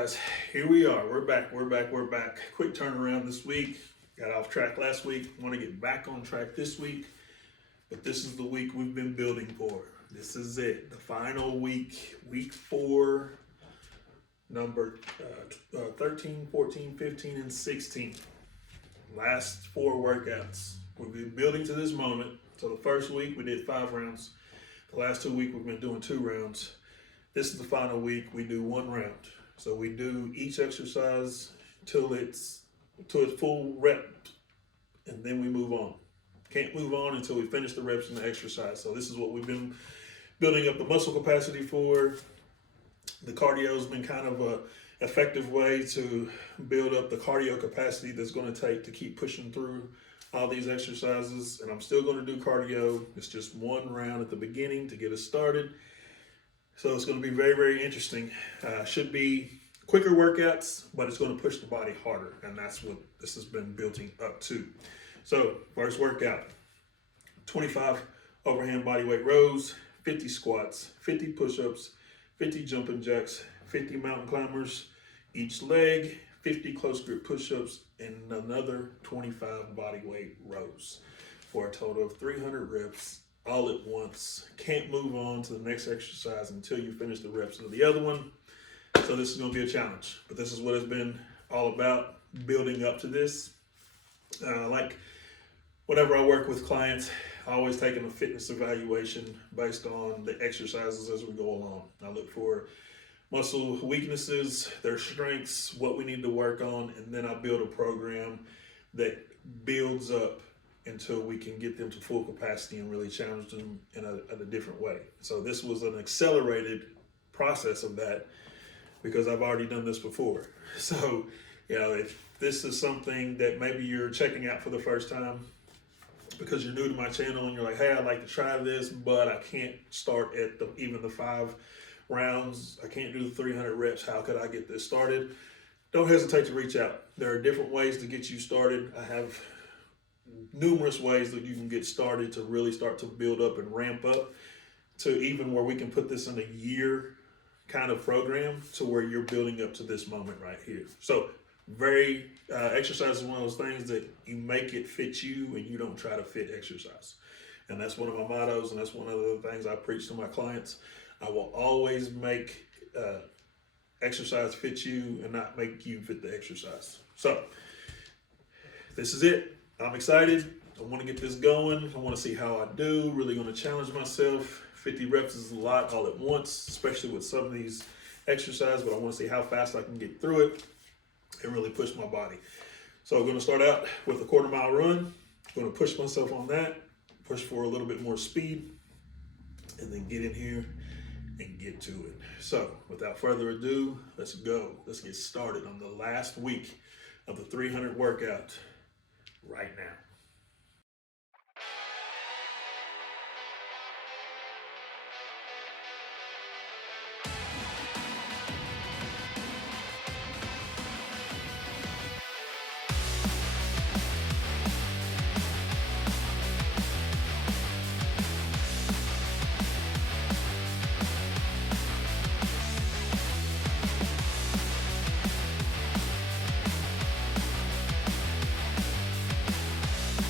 guys, here we are. We're back. Quick turnaround this week. Got off track last week. Want to get back on track this week. But this is the week we've been building for. This is it. The final week. Week 4, number 13, 14, 15, and 16. Last 4 workouts. We've been building to this moment. So the first week we did 5 rounds. The last 2 weeks we've been doing 2 rounds. This is the final week. We do 1 round. So we do each exercise till it's full rep, and then we move on. Can't move on until we finish the reps in the exercise. So this is what we've been building up the muscle capacity for. The cardio has been kind of a effective way to build up the cardio capacity that's going to take to keep pushing through all these exercises. And I'm still going to do cardio. It's just 1 round at the beginning to get us started. So it's going to be very, very interesting. Should be quicker workouts, but it's going to push the body harder. And that's what this has been building up to. So first workout, 25 overhand bodyweight rows, 50 squats, 50 push-ups, 50 jumping jacks, 50 mountain climbers, each leg, 50 close grip push-ups, and another 25 bodyweight rows for a total of 300 reps all at once. Can't move on to the next exercise until you finish the reps of the other one. So this is going to be a challenge, but this is what it's been all about, building up to this. Like whenever I work with clients, I always take a fitness evaluation based on the exercises as we go along. I look for muscle weaknesses, their strengths, what we need to work on, and then I build a program that builds up until we can get them to full capacity and really challenge them in a different way. So this was an accelerated process of that because I've already done this before. So, if this is something that maybe you're checking out for the first time because you're new to my channel and you're like, hey, I'd like to try this, but I can't start at even the 5 rounds. I can't do the 300 reps. How could I get this started? Don't hesitate to reach out. There are different ways to get you started. I have numerous ways that you can get started to really start to build up and ramp up to even where we can put this in a year kind of program to where you're building up to this moment right here. So exercise is one of those things that you make it fit you and you don't try to fit exercise. And that's one of my mottos, and that's one of the things I preach to my clients. I will always make exercise fit you and not make you fit the exercise. So this is it. I'm excited. I want to get this going. I want to see how I do. Really going to challenge myself. 50 reps is a lot all at once, especially with some of these exercises, but I want to see how fast I can get through it and really push my body. So I'm going to start out with a 1/4 mile run. I'm going to push myself on that, push for a little bit more speed, and then get in here and get to it. So without further ado, let's go. Let's get started on the last week of the 300 workout right now.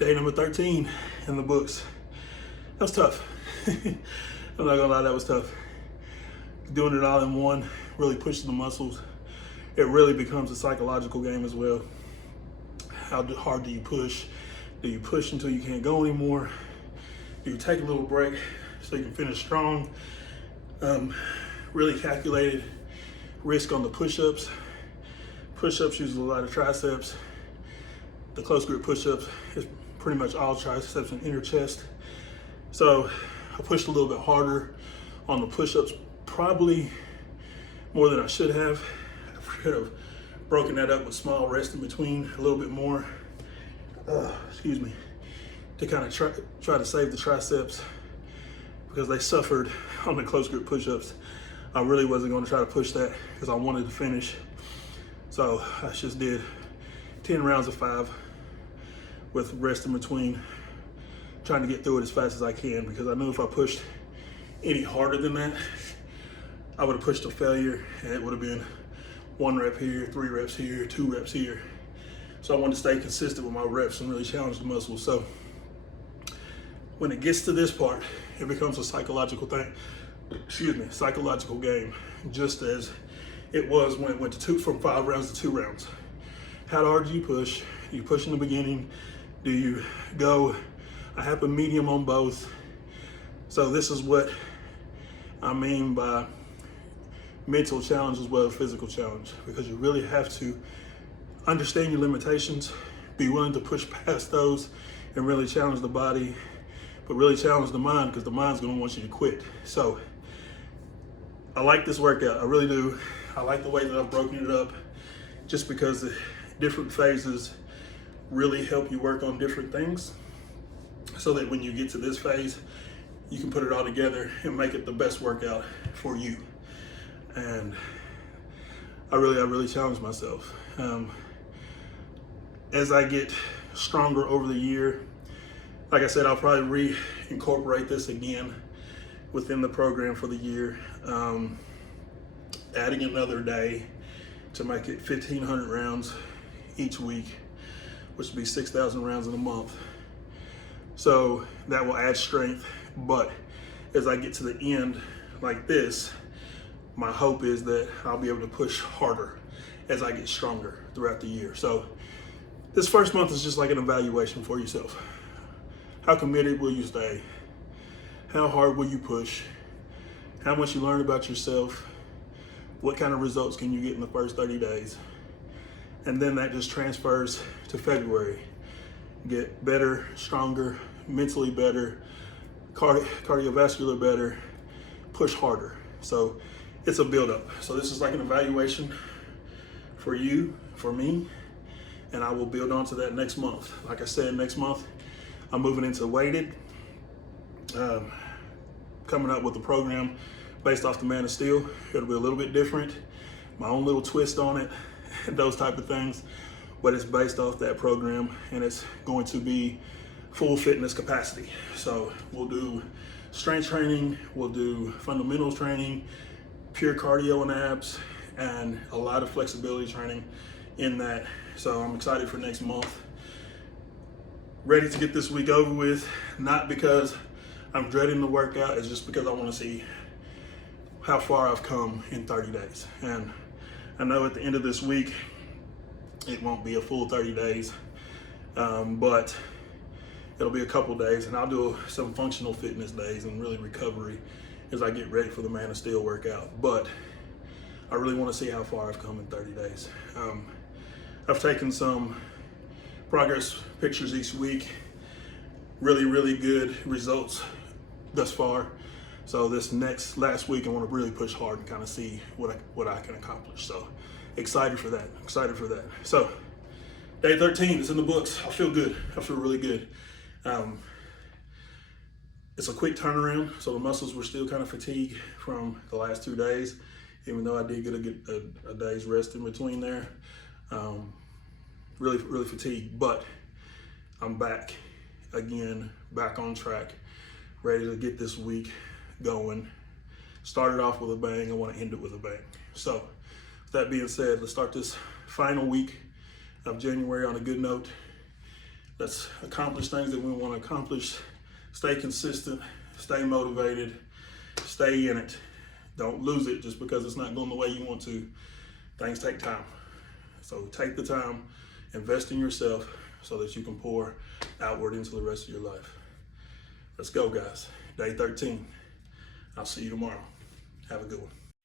Day number 13 in the books. That was tough. I'm not gonna lie, that was tough. Doing it all in one, really pushing the muscles. It really becomes a psychological game as well. How hard do you push? Do you push until you can't go anymore? Do you take a little break so you can finish strong? Really calculated risk on the push-ups. Push-ups uses a lot of triceps. The close grip push-ups is pretty much all triceps and inner chest. So I pushed a little bit harder on the push-ups, probably more than I should have. I should have broken that up with small rest in between a little bit more. Excuse me, to kind of try to save the triceps because they suffered on the close grip push-ups. I really wasn't going to try to push that because I wanted to finish. So I just did 10 rounds of 5 with rest in between, trying to get through it as fast as I can because I knew if I pushed any harder than that, I would have pushed to failure and it would have been 1 rep here, 3 reps here, 2 reps here. So I wanted to stay consistent with my reps and really challenge the muscles. So when it gets to this part, it becomes a psychological thing, psychological game, just as it was when it went to from 5 rounds to 2 rounds. How hard do you push? Do you push in the beginning? Do you go a happy medium on both? So this is what I mean by mental challenge as well as physical challenge, because you really have to understand your limitations, be willing to push past those and really challenge the body, but really challenge the mind because the mind's gonna want you to quit. So I like this workout, I really do. I like the way that I've broken it up just because the different phases really help you work on different things so that when you get to this phase, you can put it all together and make it the best workout for you. And I really challenged myself. As I get stronger over the year, like I said, I'll probably reincorporate this again within the program for the year. Adding another day to make it 1,500 rounds each week, which would be 6,000 rounds in a month. So that will add strength, but as I get to the end like this, my hope is that I'll be able to push harder as I get stronger throughout the year. So this first month is just like an evaluation for yourself. How committed will you stay? How hard will you push? How much you learn about yourself? What kind of results can you get in the first 30 days? And then that just transfers to February. Get better, stronger, mentally better, cardiovascular better, push harder. So it's a build-up. So this is like an evaluation for you, for me, and I will build on to that next month. Like I said, next month, I'm moving into weighted, coming up with a program based off the Man of Steel. It'll be a little bit different, my own little twist on it, those type of things, but it's based off that program and it's going to be full fitness capacity. So we'll do strength training, we'll do fundamentals training, pure cardio and abs, and a lot of flexibility training in that. So I'm excited for next month. Ready to get this week over with, not because I'm dreading the workout, it's just because I want to see how far I've come in 30 days. And I know at the end of this week, it won't be a full 30 days, but it'll be a couple days, and I'll do some functional fitness days and really recovery as I get ready for the Man of Steel workout. But I really want to see how far I've come in 30 days. I've taken some progress pictures each week. Really good results thus far. So this last week, I want to really push hard and kind of see what I can accomplish. So excited for that. So day 13 is in the books. I feel good. I feel really good. It's a quick turnaround, so the muscles were still kind of fatigued from the last 2 days, even though I did get a day's rest in between there. Really fatigued, but I'm back again, back on track, ready to get this week going. Started off with a bang, I want to end it with a bang. So with that being said, let's start this final week of January on a good note. Let's accomplish things that we want to accomplish. Stay consistent, stay motivated, stay in it. Don't lose it just because it's not going the way you want to. Things take time. So take the time, invest in yourself so that you can pour outward into the rest of your life. Let's go, guys. Day 13. I'll see you tomorrow. Have a good one.